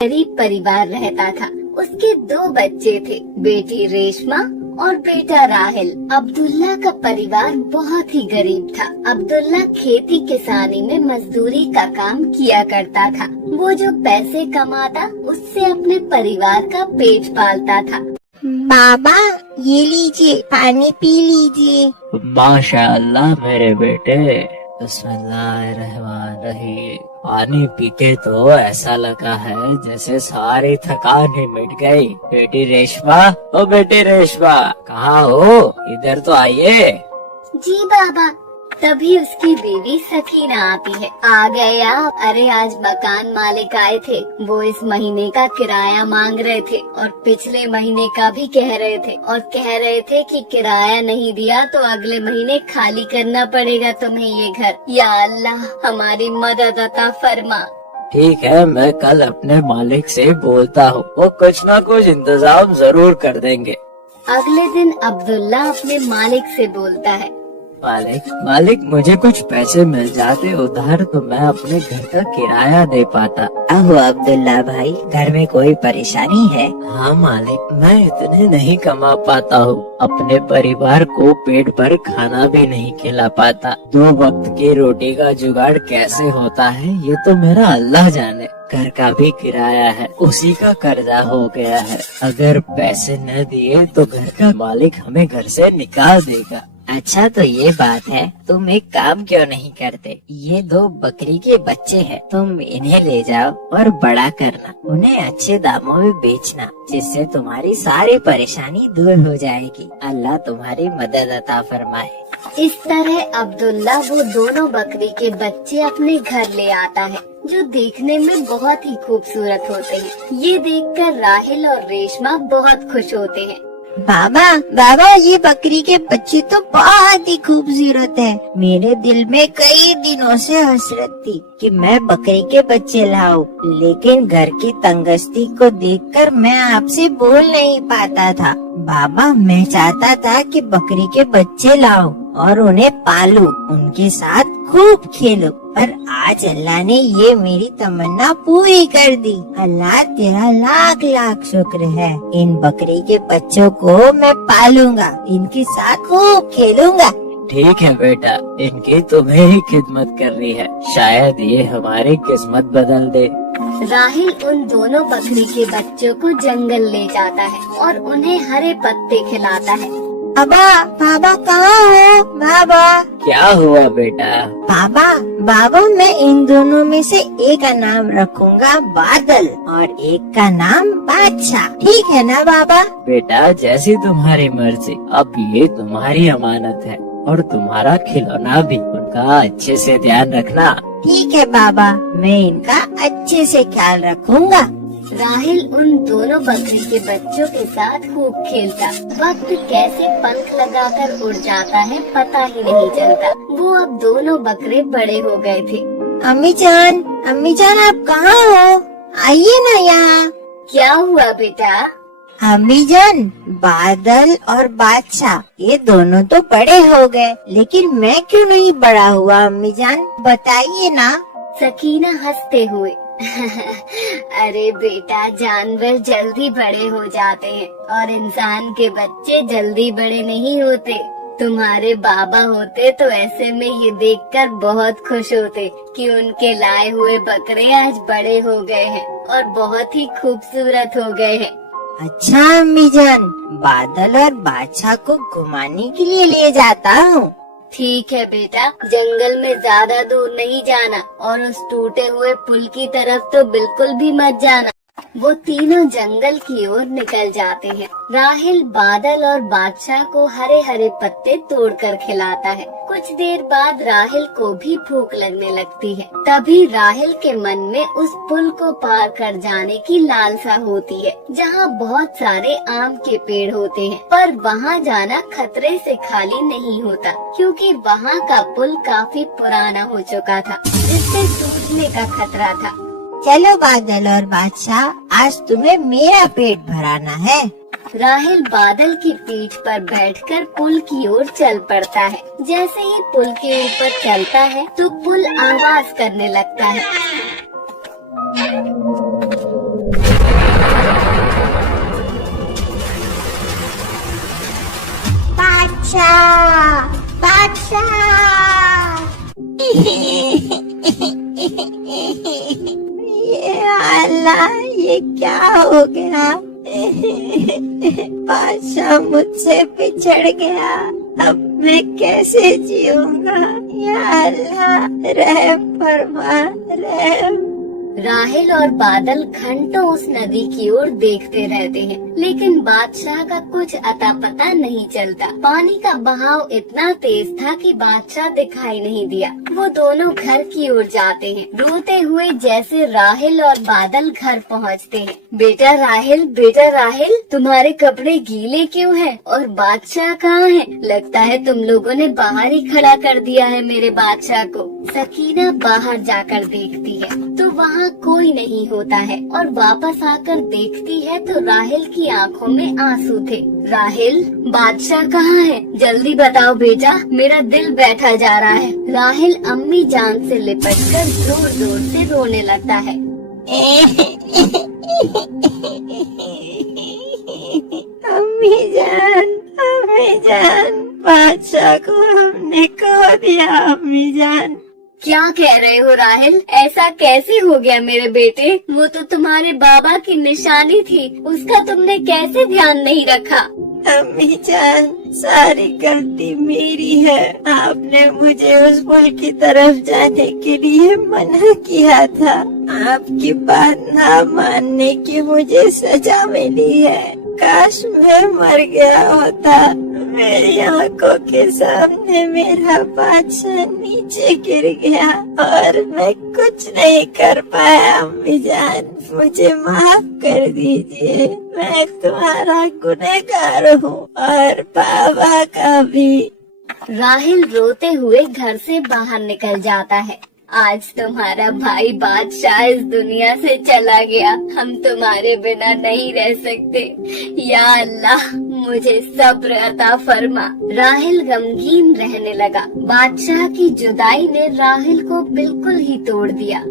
गरीब परिवार रहता था। उसके 2 बच्चे थे, बेटी रेशमा और बेटा राहिल। अब्दुल्ला का परिवार बहुत ही गरीब था। अब्दुल्ला खेती किसानी में मजदूरी का काम किया करता था। वो जो पैसे कमाता उससे अपने परिवार का पेट पालता था। बाबा ये लीजिए, पानी पी लीजिए। माशाअल्लाह मेरे बेटे, बिस्मिल्लाहिर्रहमानिर्रहीम। पानी पी के तो ऐसा लगा है जैसे सारी थकान ही मिट गई। बेटी रेशमा, ओ बेटी रेशमा, कहाँ हो? इधर तो आइए। जी बाबा। तभी उसकी बीवी सकीना आती है। आ गए आप? अरे आज मकान मालिक आए थे, वो इस महीने का किराया मांग रहे थे और पिछले महीने का भी कह रहे थे, और कह रहे थे कि किराया नहीं दिया तो अगले महीने खाली करना पड़ेगा तुम्हें ये घर। या अल्लाह हमारी मदद अता फरमा। ठीक है, मैं कल अपने मालिक से बोलता हूँ, वो कुछ ना कुछ इंतजाम जरूर कर देंगे। अगले दिन अब्दुल्ला अपने मालिक से बोलता है, मालिक मुझे कुछ पैसे मिल जाते उधार तो मैं अपने घर का किराया दे पाता। अहो अब्दुल्ला भाई, घर में कोई परेशानी है? हाँ मालिक, मैं इतने नहीं कमा पाता हूँ, अपने परिवार को पेट भर खाना भी नहीं खिला पाता। 2 वक्त की रोटी का जुगाड़ कैसे होता है ये तो मेरा अल्लाह जाने। घर का भी किराया है, उसी का कर्जा हो गया है। अगर पैसे न दिए तो घर का मालिक हमें घर से निकाल देगा। अच्छा तो ये बात है, तुम एक काम क्यों नहीं करते? ये 2 बकरी के बच्चे हैं, तुम इन्हें ले जाओ और बड़ा करना, उन्हें अच्छे दामों में बेचना, जिससे तुम्हारी सारी परेशानी दूर हो जाएगी। अल्लाह तुम्हारी मदद अता फरमाए। इस तरह अब्दुल्ला वो दोनों बकरी के बच्चे अपने घर ले आता है, जो देखने में बहुत ही खूबसूरत होते हैं। ये देखकर राहिल और रेशमा बहुत खुश होते हैं। बाबा ये बकरी के बच्चे तो बहुत ही खूबसूरत है। मेरे दिल में कई दिनों से हसरत थी कि मैं बकरी के बच्चे लाऊं, लेकिन घर की तंगस्ती को देखकर मैं आपसे बोल नहीं पाता था। बाबा मैं चाहता था कि बकरी के बच्चे लाऊं और उन्हें पालूं, उनके साथ खूब खेलूं, पर आज अल्लाह ने ये मेरी तमन्ना पूरी कर दी। अल्लाह तेरा लाख लाख शुक्र है। इन बकरी के बच्चों को मैं पालूंगा, इनके साथ खूब खेलूंगा। ठीक है बेटा, इनकी तुम्हें ही खिदमत करनी है, शायद ये हमारी किस्मत बदल दे। राहिल उन दोनों बकरी के बच्चों को जंगल ले जाता है और उन्हें हरे पत्ते खिलाता है। बाबा कहाँ हो? बाबा क्या हुआ बेटा? बाबा मैं इन दोनों में से एक का नाम रखूंगा बादल और एक का नाम बादशाह, ठीक है ना बाबा? बेटा जैसी तुम्हारी मर्जी, अब ये तुम्हारी अमानत है और तुम्हारा खिलौना भी, उनका अच्छे से ध्यान रखना। ठीक है बाबा, मैं इनका अच्छे से ख्याल रखूंगा। राहिल उन दोनों बकरी के बच्चों के साथ खूब खेलता। वक्त कैसे पंख लगाकर उड़ जाता है पता ही नहीं चलता। वो अब दोनों बकरे बड़े हो गए थे। अम्मी जान आप कहाँ हो? आइए ना यहाँ। क्या हुआ बेटा? अम्मी जान, बादल और बादशाह ये दोनों तो बड़े हो गए, लेकिन मैं क्यों नहीं बड़ा हुआ? अम्मी जान बताइए ना। सकीना हंसते हुए अरे बेटा, जानवर जल्दी बड़े हो जाते हैं और इंसान के बच्चे जल्दी बड़े नहीं होते। तुम्हारे बाबा होते तो ऐसे में ये देखकर बहुत खुश होते कि उनके लाए हुए बकरे आज बड़े हो गए हैं और बहुत ही खूबसूरत हो गए हैं। अच्छा अम्मी जान, बादल और बादशाह को घुमाने के लिए ले जाता हूँ। ठीक है बेटा, जंगल में ज्यादा दूर नहीं जाना और उस टूटे हुए पुल की तरफ तो बिल्कुल भी मत जाना। वो तीनों जंगल की ओर निकल जाते हैं। राहिल बादल और बादशाह को हरे हरे पत्ते तोड़कर खिलाता है। कुछ देर बाद राहिल को भी भूख लगने लगती है। तभी राहिल के मन में उस पुल को पार कर जाने की लालसा होती है, जहाँ बहुत सारे आम के पेड़ होते हैं, पर वहाँ जाना खतरे से खाली नहीं होता, क्योंकि वहाँ का पुल काफी पुराना हो चुका था, जिससे टूटने का खतरा था। चलो बादल और बादशाह, आज तुम्हें मेरा पेट भराना है। राहिल बादल की पीठ पर बैठकर पुल की ओर चल पड़ता है। जैसे ही पुल के ऊपर चलता है तो पुल आवाज करने लगता है। बादशाह, बादशाह। ये अल्लाह, ये क्या हो गया? बादशाह मुझसे बिछड़ गया, अब मैं कैसे जीऊंगा? या अल्लाह, रहम फरमा, रहम। राहिल और बादल घंटों उस नदी की ओर देखते रहते हैं, लेकिन बादशाह का कुछ अता पता नहीं चलता। पानी का बहाव इतना तेज था कि बादशाह दिखाई नहीं दिया। वो दोनों घर की ओर जाते हैं, रोते हुए जैसे राहिल और बादल घर पहुंचते हैं। बेटा राहिल, तुम्हारे कपड़े गीले क्यों हैं? और बादशाह कहाँ है? लगता है तुम लोगों ने बाहर ही खड़ा कर दिया है मेरे बादशाह को। सकीना बाहर जाकर देखती है तो वहाँ कोई नहीं होता है, और वापस आकर देखती है तो राहिल की आंखों में आंसू थे। राहिल, बादशाह कहाँ है? जल्दी बताओ बेटा, मेरा दिल बैठा जा रहा है। राहिल अम्मी जान से लिपटकर जोर जोर से रोने लगता है। अम्मी जान, बादशाह को हमने खो दिया। अम्मी जान। क्या कह रहे हो राहिल? ऐसा कैसे हो गया मेरे बेटे? वो तो तुम्हारे बाबा की निशानी थी, उसका तुमने कैसे ध्यान नहीं रखा? अम्मी जान, सारी गलती मेरी है। आपने मुझे उस पुल की तरफ जाने के लिए मना किया था। आपकी बात ना मानने की मुझे सजा मिली है। काश मैं मर गया होता। मेरी आंखों के सामने मेरा बादशाह नीचे गिर गया और मैं कुछ नहीं कर पाया। अम्मी जान, मुझे माफ कर दीजिए। मैं तुम्हारा गुनहगार हूँ और बाबा का भी। राहिल रोते हुए घर से बाहर निकल जाता है। आज तुम्हारा भाई बादशाह इस दुनिया से चला गया, हम तुम्हारे बिना नहीं रह सकते। या अल्लाह, मुझे सब्र अता फरमा। राहिल गमगीन रहने लगा। बादशाह की जुदाई ने राहिल को बिल्कुल ही तोड़ दिया।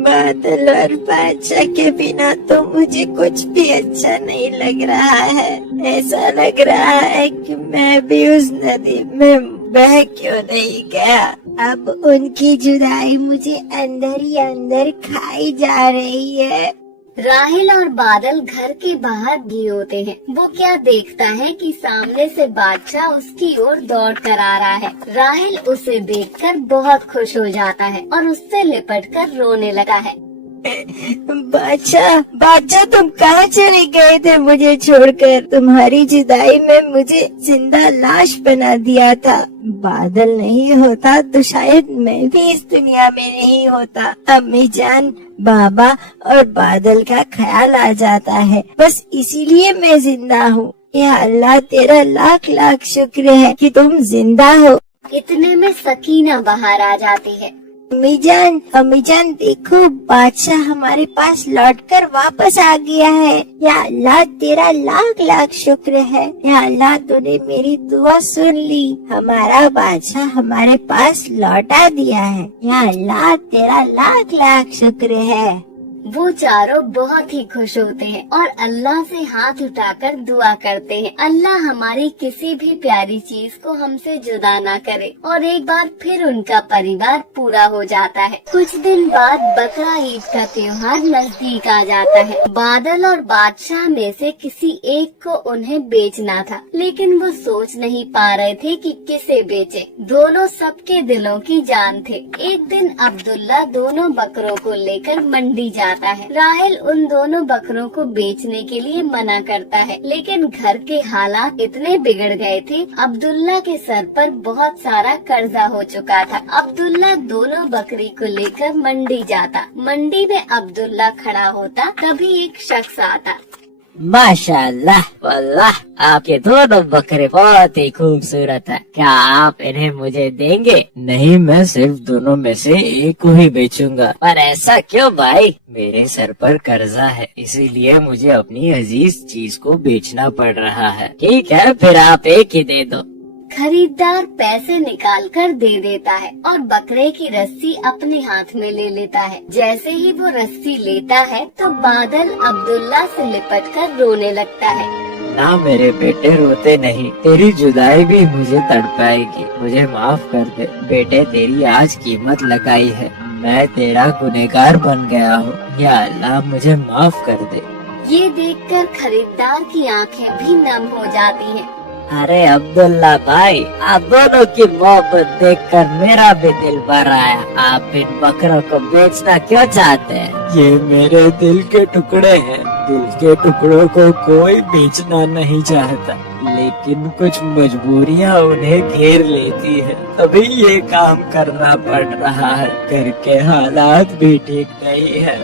बादल और बादशाह के बिना तो मुझे कुछ भी अच्छा नहीं लग रहा है। ऐसा लग रहा है कि मैं भी उस नदी में बह क्यों नहीं गया। अब उनकी जुदाई मुझे अंदर ही अंदर खाई जा रही है। राहिल और बादल घर के बाहर भी होते हैं। वो क्या देखता है कि सामने से बादशाह उसकी ओर दौड़ कर आ रहा है। राहिल उसे देखकर बहुत खुश हो जाता है और उससे लिपटकर रोने लगा है। बादशाह तुम कहाँ चले गए थे मुझे छोड़कर? तुम्हारी जुदाई में मुझे जिंदा लाश बना दिया था। बादल नहीं होता तो शायद मैं भी इस दुनिया में नहीं होता। अम्मी जान, बाबा और बादल का ख्याल आ जाता है, बस इसीलिए मैं जिंदा हूँ। या अल्लाह, तेरा लाख लाख शुक्र है कि तुम जिंदा हो। इतने में सकीना बाहर आ जाती है। अम्मी जान देखो, बादशाह हमारे पास लौटकर वापस आ गया है। या अल्लाह, तेरा लाख लाख शुक्र है। या अल्लाह, तूने मेरी दुआ सुन ली, हमारा बादशाह हमारे पास लौटा दिया है। या अल्लाह, तेरा लाख लाख शुक्र है। वो चारों बहुत ही खुश होते हैं और अल्लाह से हाथ उठाकर दुआ करते हैं, अल्लाह हमारी किसी भी प्यारी चीज को हमसे जुदा ना करे। और एक बार फिर उनका परिवार पूरा हो जाता है। कुछ दिन बाद बकरा ईद का त्योहार नजदीक आ जाता है। बादल और बादशाह में से किसी एक को उन्हें बेचना था, लेकिन वो सोच नहीं पा रहे थे कि किसे बेचे। दोनों सबके दिलों की जान थे। एक दिन अब्दुल्ला दोनों बकरों को लेकर मंडी जाता है। राहिल उन दोनों बकरों को बेचने के लिए मना करता है, लेकिन घर के हालात इतने बिगड़ गए थे, अब्दुल्ला के सर पर बहुत सारा कर्जा हो चुका था। अब्दुल्ला दोनों बकरी को लेकर मंडी जाता। मंडी में अब्दुल्ला खड़ा होता, तभी एक शख्स आता। माशाअल्लाह, वल्लाह आपके दोनों बकरे बहुत ही खूबसूरत है। क्या आप इन्हें मुझे देंगे? नहीं, मैं सिर्फ दोनों में से एक को ही बेचूंगा। पर ऐसा क्यों भाई? मेरे सर पर कर्जा है, इसीलिए मुझे अपनी अजीज चीज को बेचना पड़ रहा है। ठीक है, फिर आप एक ही दे दो। खरीदार पैसे निकाल कर दे देता है और बकरे की रस्सी अपने हाथ में ले लेता है। जैसे ही वो रस्सी लेता है तो बादल अब्दुल्ला से लिपट कर रोने लगता है। ना मेरे बेटे, रोते नहीं, तेरी जुदाई भी मुझे तड़पाएगी, मुझे माफ कर दे बेटे, तेरी आज कीमत लगाई है, मैं तेरा गुनहगार बन गया हूँ, या अल्लाह मुझे माफ कर दे। ये देखकर खरीदार की आंखें भी नम हो जाती हैं। अरे अब्दुल्ला भाई, आप दोनों की मोहब्बत देखकर मेरा भी दिल भर आया। आप इन बकरों को बेचना क्यों चाहते हैं? ये मेरे दिल के टुकड़े हैं। दिल के टुकड़ों को कोई बेचना नहीं चाहता, लेकिन कुछ मजबूरियाँ उन्हें घेर लेती है, तभी ये काम करना पड़ रहा है। घर के हालात भी ठीक नहीं है,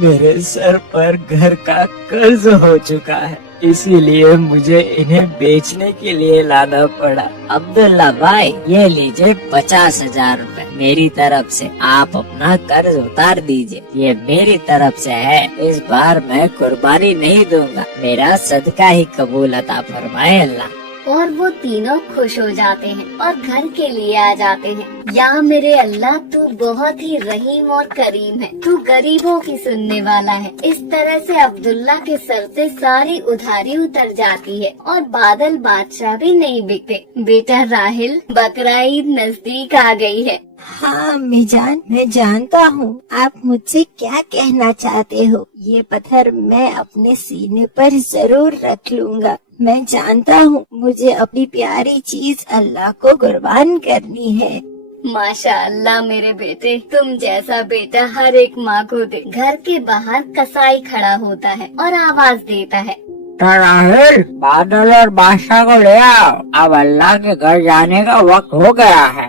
मेरे सर पर घर का कर्ज हो चुका है, इसीलिए मुझे इन्हें बेचने के लिए लाना पड़ा। अब्दुल्ला भाई, ये लीजिए 50,000 रूपए मेरी तरफ से, आप अपना कर्ज उतार दीजिए, ये मेरी तरफ से है। इस बार मैं कुर्बानी नहीं दूंगा, मेरा सदका ही कबूल अता फरमाए अल्लाह। और वो तीनों खुश हो जाते हैं और घर के लिए आ जाते हैं। या मेरे अल्लाह, तू बहुत ही रहीम और करीम है, तू गरीबों की सुनने वाला है। इस तरह से अब्दुल्ला के सर से सारी उधारी उतर जाती है और बादल बादशाह भी नहीं बिकते। बेटा राहिल, बकरा ईद नजदीक आ गई है। हाँ अम्मी जान, मैं जानता हूँ आप मुझसे क्या कहना चाहते हो। ये पत्थर मैं अपने सीने पर जरूर रख लूँगा। मैं जानता हूँ मुझे अपनी प्यारी चीज अल्लाह को कुर्बान करनी है। माशाअल्लाह मेरे बेटे, तुम जैसा बेटा हर एक माँ को दे। घर के बाहर कसाई खड़ा होता है और आवाज देता है, राहिल, बादल और बादशाह को ले आओ, अब अल्लाह के घर जाने का वक्त हो गया है।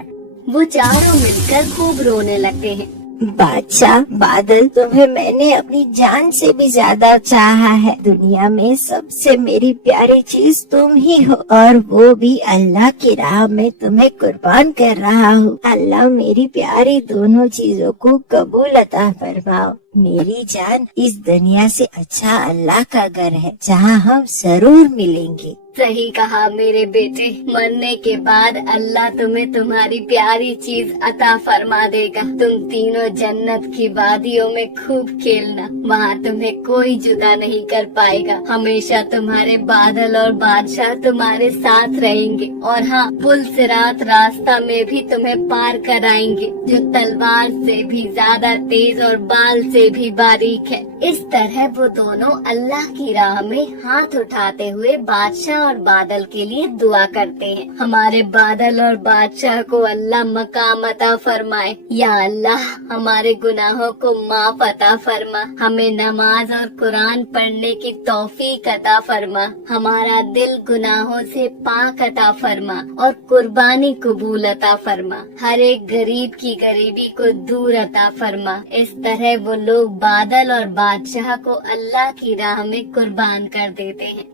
वो चारों मिलकर खूब रोने लगते हैं। बादशाह, बादल, तुम्हें मैंने अपनी जान से भी ज्यादा चाहा है। दुनिया में सबसे मेरी प्यारी चीज तुम ही हो और वो भी अल्लाह की राह में तुम्हें कुर्बान कर रहा हूँ। अल्लाह मेरी प्यारी दोनों चीजों को कबूल अता फरमाओ। मेरी जान, इस दुनिया से अच्छा अल्लाह का घर है जहाँ हम जरूर मिलेंगे। सही कहा मेरे बेटे, मरने के बाद अल्लाह तुम्हें तुम्हारी प्यारी चीज अता फरमा देगा। तुम तीनों जन्नत की वादियों में खूब खेलना, वहाँ तुम्हें कोई जुदा नहीं कर पाएगा। हमेशा तुम्हारे बादल और बादशाह तुम्हारे साथ रहेंगे। और हाँ, पुल सिरात रास्ता में भी तुम्हें पार कराएंगे, जो तलवार से भी ज्यादा तेज और बाल से भी बारीक है। इस तरह वो दोनों अल्लाह की राह में हाथ उठाते हुए बादशाह और बादल के लिए दुआ करते हैं। हमारे बादल और बादशाह को अल्लाह मकाम अता फरमाए। या अल्लाह, हमारे गुनाहों को माफ अता फरमा, हमें नमाज और कुरान पढ़ने की तौफीक अता फरमा, हमारा दिल गुनाहों से पाक अता फरमा और कुर्बानी कबूल अता फरमा, हर एक गरीब की गरीबी को दूर अता फरमा। इस तरह वो लोग बादल और बादशाह को अल्लाह की राह में कुर्बान कर देते हैं।